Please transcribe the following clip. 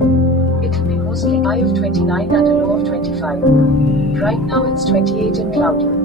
It'll be mostly high of 29 and a low of 25. Right now it's 28 and cloudy.